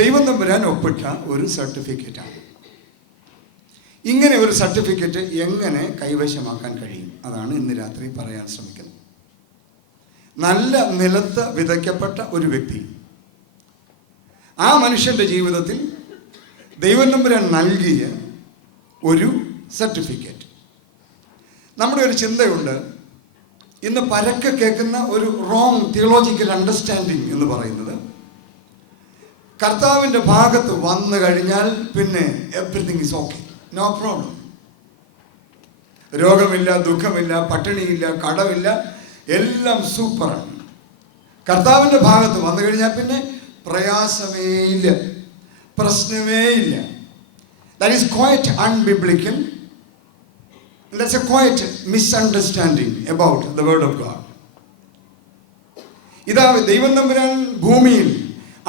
ദൈവം തമ്പുരാൻ ഒപ്പിട്ട ഒരു സർട്ടിഫിക്കറ്റാണ്. ഇങ്ങനെ ഒരു സർട്ടിഫിക്കറ്റ് എങ്ങനെ കൈവശമാക്കാൻ കഴിയും? അതാണ് ഇന്ന് രാത്രി പറയാൻ ശ്രമിക്കുന്നത്. നല്ല നിലത്ത് വിതയ്ക്കപ്പെട്ട ഒരു വ്യക്തി, ആ മനുഷ്യൻ്റെ ജീവിതത്തിൽ ദൈവം തമ്പുരാൻ നൽകിയ ഒരു സർട്ടിഫിക്കറ്റ്. നമ്മുടെ ഒരു ചിന്തയുണ്ട്, ഇന്ന് പരക്കെ കേൾക്കുന്ന ഒരു റോങ് തിയോളജിക്കൽ അണ്ടർസ്റ്റാൻഡിങ് എന്ന് പറയുന്നത്, കർത്താവിൻ്റെ ഭാഗത്ത് വന്നു കഴിഞ്ഞാൽ പിന്നെ everything is okay, no problem. രോഗമില്ല, ദുഃഖമില്ല, പട്ടിണിയില്ല, കടമില്ല, എല്ലാം സൂപ്പറാണ്. കർത്താവിൻ്റെ ഭാഗത്ത് വന്നു കഴിഞ്ഞാൽ പിന്നെ പ്രയാസമേ ഇല്ല, പ്രശ്നമേ ഇല്ല. That is quite unbiblical. That's a quite misunderstanding about the word of God. ഇതാ ദൈവം തമ്പുരാൻ ഭൂമിയിൽ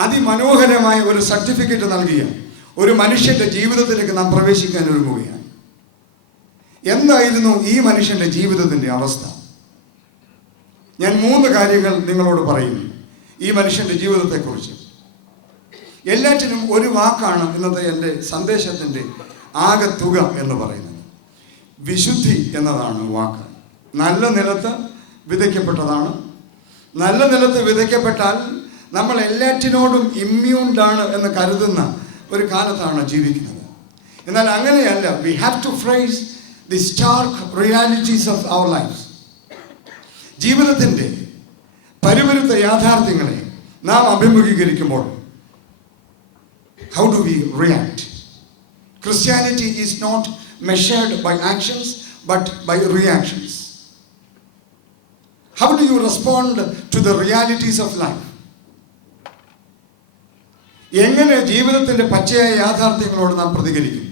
അതിമനോഹരമായ ഒരു സർട്ടിഫിക്കറ്റ് നൽകിയ ഒരു മനുഷ്യന്റെ ജീവിതത്തിലേക്ക് നാം പ്രവേശിക്കാൻ ഒരുങ്ങുകയാണ്. എന്തായിരുന്നു ഈ മനുഷ്യന്റെ ജീവിതത്തിന്റെ അവസ്ഥ? ഞാൻ 3 കാര്യങ്ങൾ നിങ്ങളോട് പറയുന്നു ഈ മനുഷ്യന്റെ ജീവിതത്തെക്കുറിച്ച്. എല്ലാറ്റിനും ഒരു വാക്കാണ് ഇന്നത്തെ എൻ്റെ സന്ദേശത്തിൻ്റെ ആകെ തുക എന്ന് പറയുന്നത്. വിശുദ്ധി എന്നതാണ് വാക്ക്. നല്ല നിലത്ത് വിതയ്ക്കപ്പെട്ടതാണ്. നല്ല നിലത്ത് വിതയ്ക്കപ്പെട്ടാൽ നമ്മൾ എല്ലാറ്റിനോടും ഇമ്മ്യൂൺഡാണ് എന്ന് കരുതുന്ന ഒരു കാലത്താണ് ജീവിക്കുന്നത്. എന്നാൽ അങ്ങനെയല്ല. We have to face the stark realities of our life. ജീവിതത്തിൻ്റെ പരിപരുത്ത യാഥാർത്ഥ്യങ്ങളെ നാം അഭിമുഖീകരിക്കുമ്പോൾ how do we react? Christianity is not measured by actions but by reactions. How do you respond to the realities of life? എങ്ങനെ ജീവിതത്തിൻ്റെ പച്ചയായ യാഥാർത്ഥ്യങ്ങളോട് നാം പ്രതികരിക്കും?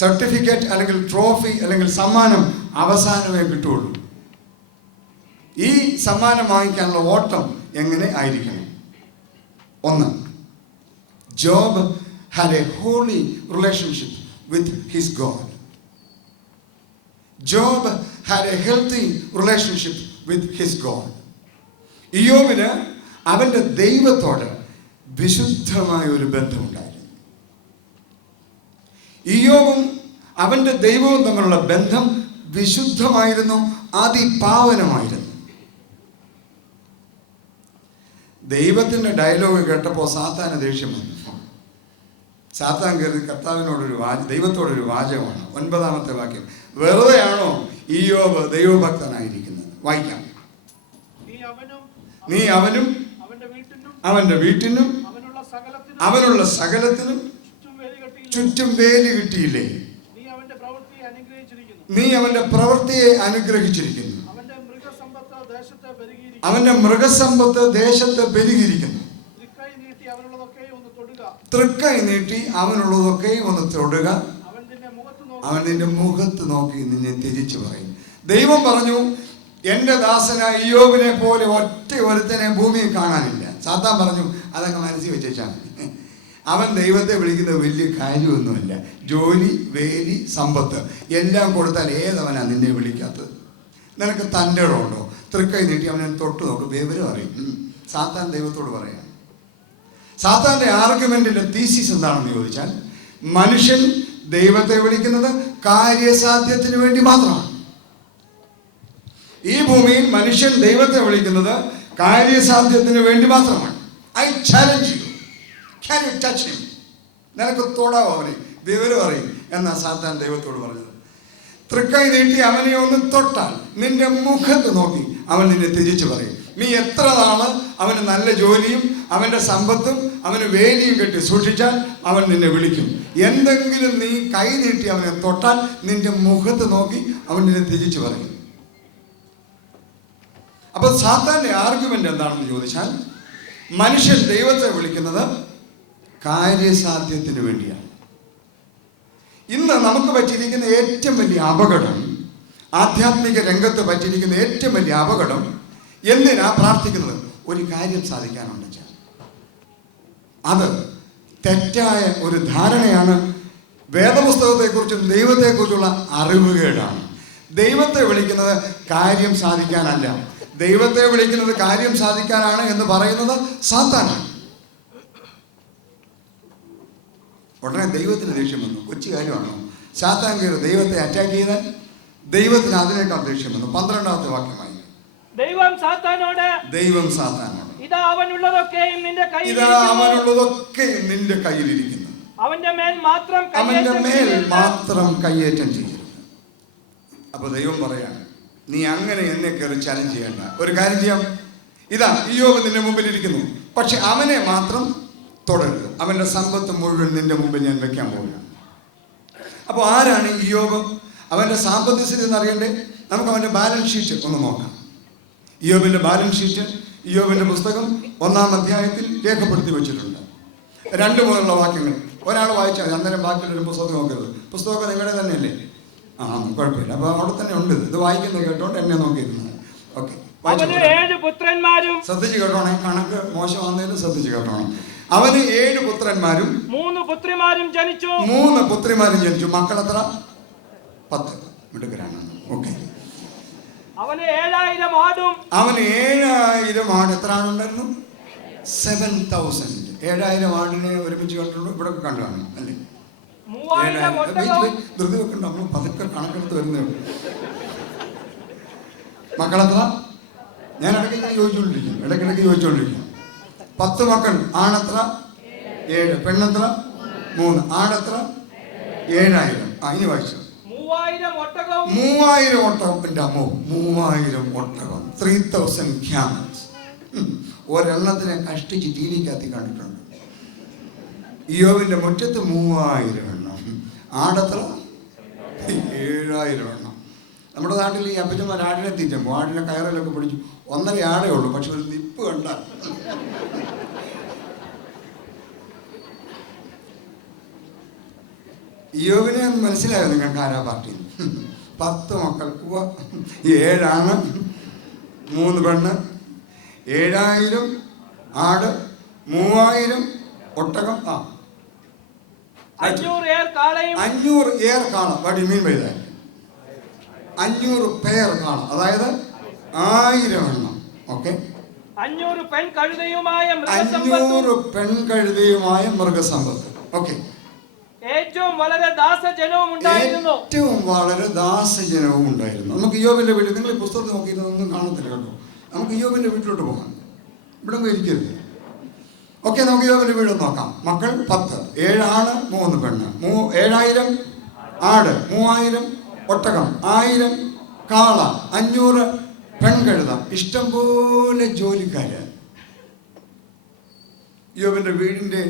Certificate അല്ലെങ്കിൽ ട്രോഫി അല്ലെങ്കിൽ സമ്മാനം അവസാനമേ കിട്ടുള്ളൂ. ഈ സമ്മാനം വാങ്ങിക്കാനുള്ള ഓട്ടം എങ്ങനെ ആയിരിക്കണം? 1. Job had a holy relationship with his God. Job had a healthy relationship with his God. ഇയ്യോബിന് അവൻ്റെ ദൈവത്തോട് വിശുദ്ധമായ ഒരു ബന്ധമുണ്ടായിരുന്നു. ഇയ്യോബും അവൻ്റെ ദൈവവും തമ്മിലുള്ള ബന്ധം വിശുദ്ധമായിരുന്നു, അതിപാവനമായിരുന്നു. ദൈവത്തിൻ്റെ ഡയലോഗ് കേട്ടപ്പോൾ സാത്താന് ദേഷ്യം വന്നു. സാത്താൻ കരുതി കർത്താവിനോടൊരു ദൈവത്തോടൊരു വാചകമാണ്. 9-ാമത്തെ വാക്യം. വെറുതെയാണോ ഇയ്യോബ് ദൈവഭക്തനായിരിക്കുന്നത്? വായിക്കാം. നീ അവനും അവന്റെ വീട്ടിനും അവനുള്ള സകലത്തിനും ചുറ്റും വേലി കിട്ടിയില്ലേ? നീ അവന്റെ പ്രവൃത്തിയെ അനുഗ്രഹിച്ചിരിക്കുന്നു. അവന്റെ മൃഗസമ്പത്ത് ദേശത്ത് പെരുകിയിരിക്കുന്നു. തൃക്കൈ നീട്ടി അവനുള്ളതൊക്കെ ഒന്ന് തൊടുക, അവൻ നിന്റെ മുഖത്ത് നോക്കി നിന്നെ തിരിച്ചു പറയും. ദൈവം പറഞ്ഞു, എൻ്റെ ദാസനായ ഇയ്യോബിനെ പോലെ ഒറ്റ ഒരുത്തനെ ഭൂമിയിൽ കാണാനില്ല. സാത്താൻ പറഞ്ഞു, അതങ്ങ് മനസ്സിൽ വെച്ചാൽ മതി. അവൻ ദൈവത്തെ വിളിക്കുന്നത് വലിയ കാര്യമൊന്നുമല്ല. ജോലി, വേലി, സമ്പത്ത് എല്ലാം കൊടുത്താൽ ഏതവനാ നിന്നെ വിളിക്കാത്തത്? നിനക്ക് തൻ്റെ ഉണ്ടോ? തൃക്കൈ നീട്ടി അവനെ തൊട്ട് നോക്കും, വിവരം അറിയും. സാത്താൻ ദൈവത്തോട് പറയാം. സാത്താൻ്റെ ആർഗ്യുമെന്റിന്റെ തീസിസ് എന്താണെന്ന് ചോദിച്ചാൽ, മനുഷ്യൻ ദൈവത്തെ വിളിക്കുന്നത് കാര്യസാധ്യത്തിന് വേണ്ടി മാത്രമാണ്. ഈ ഭൂമിയിൽ മനുഷ്യൻ ദൈവത്തെ വിളിക്കുന്നത് കാര്യസാധ്യത്തിന് വേണ്ടി മാത്രമാണ്. I challenge you, can you touch him? നിനക്ക് തൊടാവോ അവനെ? വിവരം അറിയും എന്നാ സാത്താൻ ദൈവത്തോട് പറഞ്ഞത്. തൃക്കൈ നീട്ടി അവനെ ഒന്ന് തൊട്ടാൽ നിന്റെ മുഖത്ത് നോക്കി അവൻ നിന്നെ തിരിച്ചു പറയും. നീ എത്ര നാള് അവന് നല്ല ജോലിയും അവൻ്റെ സമ്പത്തും അവന് വേലിയും കെട്ടി സൂക്ഷിച്ചാൽ അവൻ നിന്നെ വിളിക്കും. എന്തെങ്കിലും നീ കൈ നീട്ടി അവനെ തൊട്ടാൽ നിന്റെ മുഖത്ത് നോക്കി അവൻ നിന്നെ തിരിച്ചു പറയും. അപ്പൊ സാത്താന്റെ ആർഗ്യുമെന്റ് എന്താണെന്ന് ചോദിച്ചാൽ, മനുഷ്യൻ ദൈവത്തെ വിളിക്കുന്നത് കാര്യസാധ്യത്തിന് വേണ്ടിയാണ്. ഇന്ന് നമുക്ക് പറ്റിയിരിക്കുന്ന ഏറ്റവും വലിയ അപകടം, ആധ്യാത്മിക രംഗത്ത് പറ്റിയിരിക്കുന്ന ഏറ്റവും വലിയ അപകടം, എന്തിനാ പ്രാർത്ഥിക്കുന്നത്? ഒരു കാര്യം സാധിക്കാനുണ്ട്. അത് തെറ്റായ ഒരു ധാരണയാണ്. വേദപുസ്തകത്തെക്കുറിച്ചും ദൈവത്തെക്കുറിച്ചുള്ള അറിവുകേടാണ്. ദൈവത്തെ വിളിക്കുന്നത് കാര്യം സാധിക്കാനല്ല. ദൈവത്തെ വിളിക്കുന്നത് കാര്യം സാധിക്കാനാണ് എന്ന് പറയുന്നത് സാത്താനാണ്. ഉടനെ ദൈവത്തിന് ദേഷ്യം വന്നു. കൊച്ചു കാര്യമാണോ? സാത്താൻ കയറി ദൈവത്തെ അറ്റാക്ക് ചെയ്താൽ ദൈവത്തിന് അതിനേക്കാൾ ദേഷ്യം വന്നു. 12ാമത്തെ വാക്യമായി ദൈവം സാത്താനോട് ഇതാ അവനുള്ളതൊക്കെയും നിന്റെ കയ്യിലിരിക്കുന്നു, അവന്റെ മേൽ മാത്രം കയ്യേറ്റം ചെയ്യരുത്. അപ്പൊ ദൈവം പറയാണ്, നീ അങ്ങനെ എന്നെ കയറി ചലഞ്ച് ചെയ്യണ്ട. ഒരു കാര്യം ചെയ്യാം, ഇതാ ഇയ്യോബ് നിന്റെ മുമ്പിൽ ഇരിക്കുന്നു, പക്ഷെ അവനെ മാത്രം തുടരുത്. അവന്റെ സമ്പത്ത് മുഴുവൻ നിന്റെ മുമ്പിൽ ഞാൻ വെക്കാൻ പോവുകയാണ്. അപ്പോൾ ആരാണ് ഇയ്യോബ്? അവന്റെ സാമ്പത്തിക സ്ഥിതി എന്നറിയണ്ടേ? നമുക്ക് അവന്റെ ബാലൻസ് ഷീറ്റ് ഒന്ന് നോക്കാം. ഇയ്യോബിന്റെ ബാലൻസ് ഷീറ്റ് ഇയ്യോബിന്റെ പുസ്തകം 1-ാം അധ്യായത്തിൽ രേഖപ്പെടുത്തി വെച്ചിട്ടുണ്ട്. 2 മുതലുള്ള വാക്യങ്ങൾ ഒരാൾ വായിച്ചാൽ അന്നേരം ബാക്കിയുള്ളൊരു പുസ്തകം നോക്കരുത്. പുസ്തകമൊക്കെ നിങ്ങളുടെ തന്നെയല്ലേ? കുഴപ്പമില്ല. അപ്പൊ അവിടെ തന്നെ ഉണ്ട്. ഇത് വായിക്കുന്നത് കേട്ടോണ്ട് എന്നെ നോക്കിയിരുന്നത്. ഓക്കെ, ശ്രദ്ധിച്ച് കേട്ടോണേ. കണക്ക് മോശമാണെന്നതിലും ശ്രദ്ധിച്ച് കേട്ടോണം. അവന് 7 പുത്രന്മാരും 3 പുത്രിമാരും ജനിച്ചു. മക്കൾ എത്ര? 10. മിടുക്കരാണ്. ഓക്കെ. അവന് 7000 ആടും. 7000 ആട്. എത്ര ആടുണ്ടായിരുന്നു? 7000. 7000 ആടിനെ ഒരുമിച്ച് കണ്ടുള്ളൂ. ഇവിടെ കണ്ടാണ് അല്ലേ? ധൃതി വെക്കണ്ട, നമ്മൾ പതുക്കെ കണക്കെടുത്ത് വരുന്നേ. മക്കളെത്ര? ഞാൻ ഇടയ്ക്കിടയ്ക്ക് ചോദിച്ചുകൊണ്ടിരിക്കും. 10 മക്കൾ. ആണെത്ര? 7. പെണ്ണെത്ര? 3. ആടെത്ര? 7000. ഇനി വായിച്ചു. 3000 ഒട്ടകം. എൻ്റെ അമ്മോ, 3000 ഒട്ടകം. 3000 camels. ഒരെണ്ണത്തിനെ കഷ്ടിച്ച് ടി വിക്കകത്ത് കണ്ടിട്ടുണ്ട്. ഇയ്യോബിന്റെ മുറ്റത്ത് 3000 എണ്ണം. ആടെത്ര? 7000 എണ്ണം. നമ്മുടെ നാട്ടിൽ ഈ അപ്പച്ചന്മാർ ആടിനെ തീറ്റുമ്പോൾ ആടിനെ കയറിലൊക്കെ പിടിച്ചു. 1.5 ആടേ ഉള്ളൂ, പക്ഷെ ഒരു നിപ്പ് കണ്ട. ഇയ്യോബിനെ ഒന്ന് മനസ്സിലായോ നിങ്ങൾക്ക്? ആരാ പാർട്ടി? 10 മക്കൾ, 7 ആണ്, 3 പെണ്ണ്, 7000 ആട്, 3000 ഒട്ടകം. 500 ഏർ കാള. What do you mean by that? 500 പേർ കാള, അതായത് 1000 എണ്ണം. ഓക്കെ. 500 പെൺകഴുതയുമായ മൃഗസമ്പത്ത്. ഓക്കെ. ഏറ്റവും വളരെ ദാസജനവും ഉണ്ടായിരുന്നു. നമുക്ക് ഇയ്യോബിന്റെ വീട്ടിൽ, നിങ്ങൾ ഈ പുസ്തകത്തിൽ നോക്കിയിരുന്നൊന്നും കാണത്തില്ല കേട്ടോ. നമുക്ക് ഇയ്യോബിന്റെ വീട്ടിലോട്ട് പോകാം. ഇവിടെ ഇരിക്കരുത്. ഓക്കെ, നമുക്ക് ഇയ്യോബിന്റെ വീട് നോക്കാം. മക്കൾ 10. 7 ആണ്, 3 പെണ്ണ്. 7000 ആട്, 3000 ഒട്ടകം, 1000 കാള, 500 പെൺകഴുത, ഇഷ്ടംപോലെ ജോലിക്കാര്. ഇയ്യോബിന്റെ വീടിന്റെ